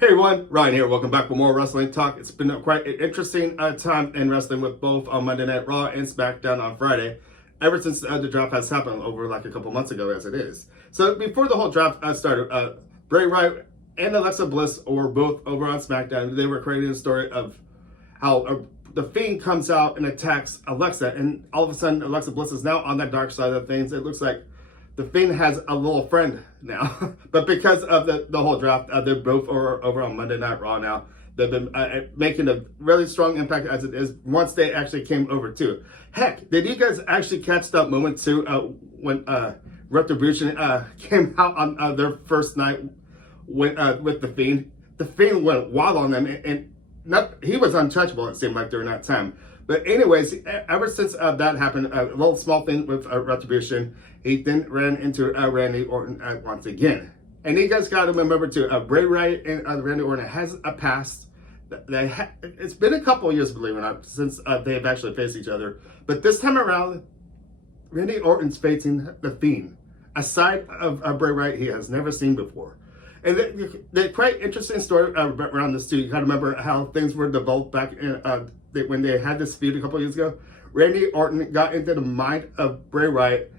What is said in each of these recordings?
Hey everyone, Ryan here. Welcome back for more wrestling talk. It's been quite an interesting time in wrestling with both on Monday Night Raw and SmackDown on Friday, ever since the draft has happened over like a couple months ago as it is. So before the whole draft started, Bray Wyatt and Alexa Bliss were both over on SmackDown. They were creating a story of how the Fiend comes out and attacks Alexa, and all of a sudden Alexa Bliss is now on that dark side of things. It looks like the Fiend has a little friend now, but because of the whole draft, they're both over on Monday Night Raw now. They've been making a really strong impact as it is once they actually came over too. Heck, did you guys actually catch that moment too when Retribution came out on their first night with the Fiend? The Fiend went wild on them, and he was untouchable, it seemed like, during that time. But anyways, ever since that happened, a little small thing with Retribution, he then ran into Randy Orton once again. And you guys got to remember too, Bray Wyatt and Randy Orton has a past. It's been a couple of years, believe it or not, since they've actually faced each other. But this time around, Randy Orton's facing the Fiend, a side of Bray Wyatt he has never seen before. And the quite interesting story around this too. You got to remember how things were developed back in when they had this feud a couple of years ago. Randy Orton got into the mind of Bray Wyatt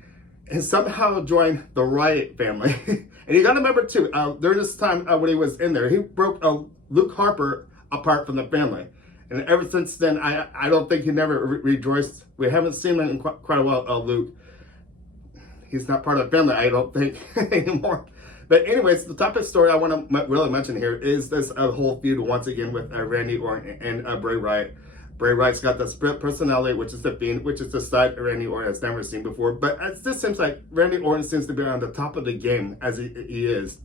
and somehow joined the Wyatt family. And you got to remember too, during this time when he was in there, he broke Luke Harper apart from the family. And ever since then, I don't think he never rejoiced. We haven't seen him in quite a while, Luke. He's not part of the family, I don't think, anymore. But anyways, the topic story I want to really mention here is this whole feud once again with Randy Orton and Bray Wyatt. Bray Wyatt's got the split personality, which is the Fiend, which is the side Randy Orton has never seen before. But it just seems like Randy Orton seems to be on the top of the game as he is.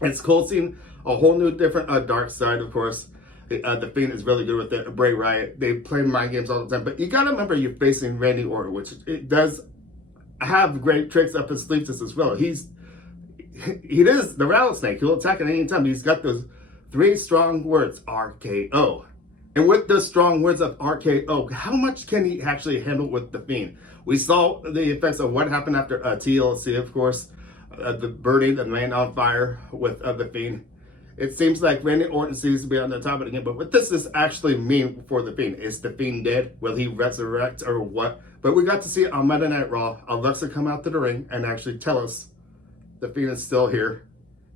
It's cool seeing a whole new different dark side, of course. The Fiend is really good with it. Bray Wyatt, they play mind games all the time. But you got to remember you're facing Randy Orton, which it does have great tricks up his sleeves as well. He is the rattlesnake. He'll attack at any time. He's got those three strong words, RKO. And with the strong words of RKO, how much can he actually handle with the Fiend? We saw the effects of what happened after TLC, of course, the burning the man on fire with the Fiend. It seems like Randy Orton seems to be on the top of the game, but what does this actually mean for the Fiend? Is the Fiend dead? Will he resurrect or what? But we got to see on Monday Night Raw, Alexa come out to the ring and actually tell us the Fiend is still here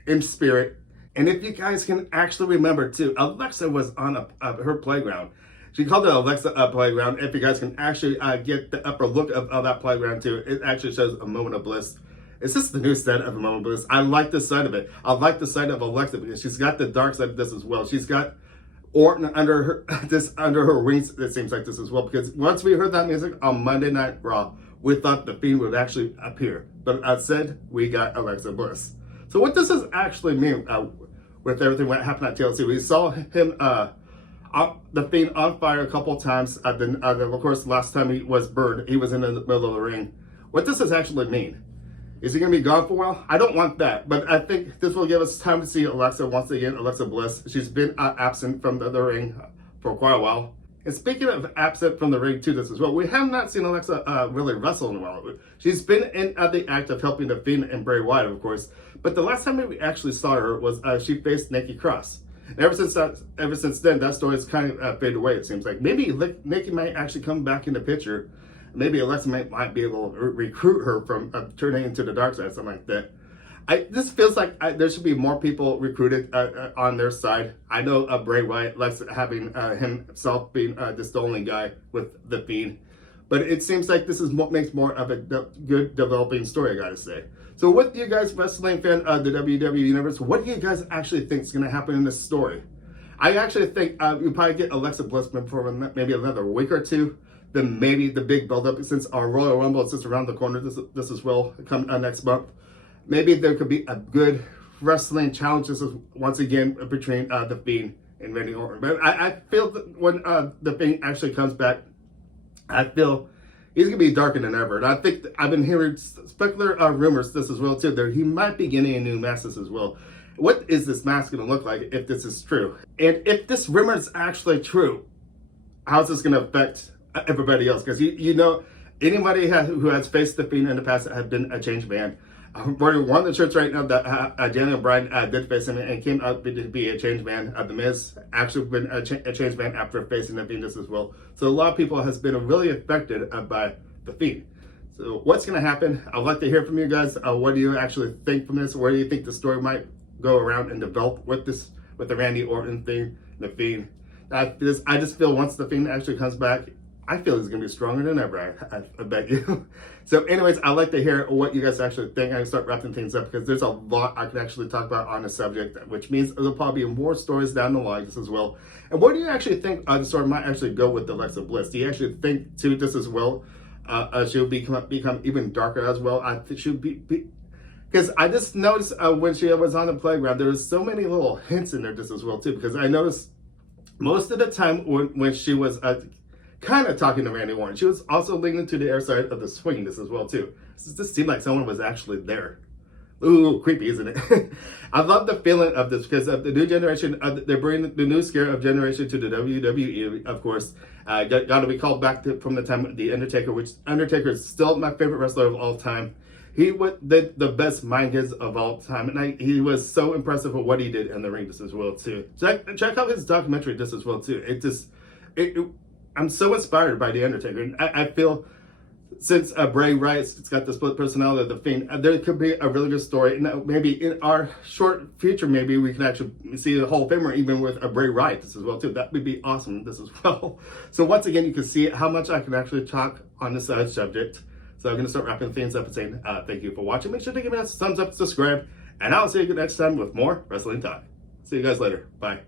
in spirit. And if you guys can actually remember too, Alexa was on her playground. She called it Alexa Playground. If you guys can actually get the upper look of that playground too, it actually shows A Moment of Bliss. Is this the new set of A Moment of Bliss? I like this side of it. I like the side of Alexa because she's got the dark side of this as well. She's got Orton under her wings, it seems like this as well. Because once we heard that music on Monday Night Raw, we thought the Fiend would actually appear. But instead, we got Alexa Bliss. So what does this actually mean with everything that happened at TLC? We saw him, the Fiend on fire a couple times. Then, of course, last time he was burned, he was in the middle of the ring. What does this actually mean? Is he going to be gone for a while? I don't want that. But I think this will give us time to see Alexa once again, Alexa Bliss. She's been absent from the ring for quite a while. And speaking of absent from the ring too, this as well, we have not seen Alexa really wrestle in a while. She's been in the act of helping the Fiend and Bray Wyatt, of course. But the last time we actually saw her was she faced Nikki Cross. And ever since then, that story has kind of faded away, it seems like. Maybe Nikki might actually come back in the picture. Maybe Alexa might be able to recruit her from turning into the dark side, something like that. This feels like there should be more people recruited on their side. I know Bray Wyatt likes having himself being this only guy with the Fiend. But it seems like this makes more of a good developing story, I gotta say. So with you guys, wrestling fan of the WWE Universe, what do you guys actually think is going to happen in this story? I actually think you'll probably get Alexa Bliss for maybe another week or two. Then maybe the big build-up, since our Royal Rumble is just around the corner this as well, come next month. Maybe there could be a good wrestling challenge once again between the Fiend and Randy Orton. But I feel that when the Fiend actually comes back, I feel he's going to be darker than ever. And I think I've been hearing speculative rumors this as well too, that he might be getting a new mask as well. What is this mask going to look like if this is true? And if this rumor is actually true, how's this going to affect everybody else? Because you know, anybody who has faced the Fiend in the past have been a changed man. I'm wearing one of the shirts right now that Daniel Bryan did face him and came out to be a change man. The Miz actually been a change man after facing the Fiend as well. So a lot of people has been really affected by the Fiend. So what's going to happen? I'd like to hear from you guys. What do you actually think from this? Where do you think the story might go around and develop with this, with the Randy Orton thing, the Fiend? I just feel once the Fiend actually comes back, I feel he's going to be stronger than ever, I bet you. So anyways, I'd like to hear what you guys actually think. I can start wrapping things up because there's a lot I can actually talk about on the subject, which means there'll probably be more stories down the line just as well. And what do you actually think the story might actually go with Alexa Bliss? Do you actually think too this as well? She'll become even darker as well. I think she'll be because I just noticed when she was on the playground, there was so many little hints in there just as well too. Because I noticed most of the time when she was kind of talking to Randy Orton, she was also leaning to the air side of the swing this as well too. It just seemed like someone was actually there. Ooh, creepy, isn't it? I love the feeling of this because of the new generation. They're bringing the new scare of generation to the WWE, of course. Got to be called back from the time of The Undertaker, which Undertaker is still my favorite wrestler of all time. He did the best mind games of all time, and he was so impressive with what he did in the ring just as well too. Check out his documentary just as well too. I'm so inspired by The Undertaker, and I feel since Bray Wyatt's got the split personality of the Fiend, there could be a really good story. And maybe in our short future, maybe we can actually see the Hall of Famer even with a Bray Wyatt this as well too. That would be awesome this as well. So once again, you can see how much I can actually talk on this subject. So I'm going to start wrapping things up and saying thank you for watching. Make sure to give me a thumbs up, subscribe, and I'll see you next time with more wrestling talk. See you guys later. Bye.